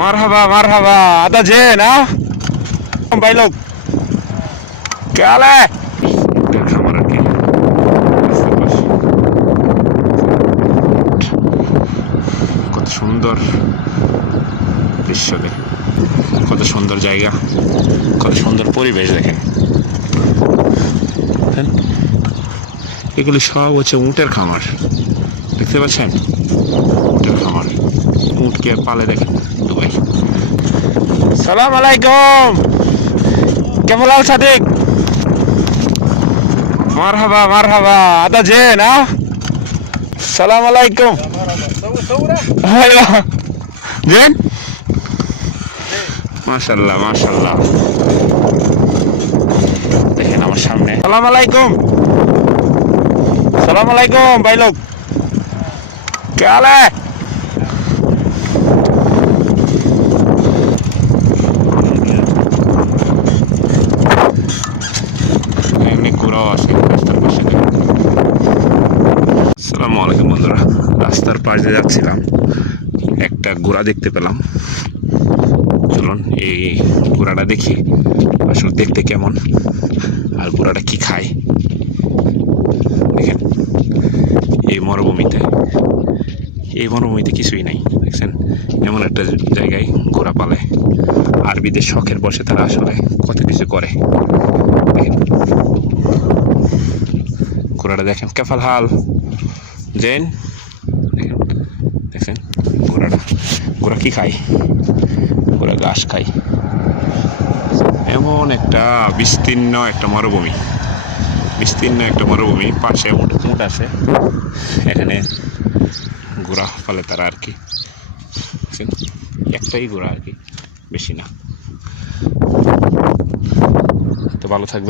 মারহাবা মারহাবা आता जे ना भाई लोग क्या हाल है খামার আর কি রাস্তার পাশে। কত সুন্দর দৃশ্য দেখেন কত সুন্দর জায়গা কত সুন্দর পরিবেশ দেখেন দেখেন? এগুলি সব হচ্ছে উটের খামার দেখতে পাচ্ছেন উটের খামার উটকে পালে দেখেন সালাম আলাইকুম। কেমন আছো সাদিক? মারহাবা মারহাবা। আদা যে না সালাম আলাইকুম। জেন? মাশাল্লাহ মাশাল্লাহ। দেখেন আমার সামনে। সালাম আলাইকুম। সালাম আলাইকুম, ভাই লোক। কে হাল है এমনি রাস্তার পাশে আসসালামু আলাইকুম বন্ধুরা, রাস্তার পাশে যাচ্ছিলাম, একটা ঘোড়া দেখতে পেলাম। চলুন এই ঘোড়াটা দেখি আসলে দেখতে কেমন, আর ঘোড়াটা কি খায়। দেখেন, এই মরুভূমিতে। এই মরুভূমিতে কিছুই নাই, দেখছেন? এমন একটা জায়গায় ঘোরা পালে। আরবিদের শখের বসে তারা আসলে কত কিছু করে। ঘোড়াটা দেখেন, কেফাল হাল। দেখেন, দেখছেন? ঘোড়াটা। ঘোড়া কি খায়? ঘোড়া ঘাস খায়। এমন একটা বিস্তীর্ণ একটা মরুভূমি। বিস্তীর্ণ একটা মরুভূমি, পাশে উঠ আছে। এখানে ঘোড়া ফলে তারা আর কি একটাই ঘোরা আর কি বেশি না। তো ভালো থাকবেন।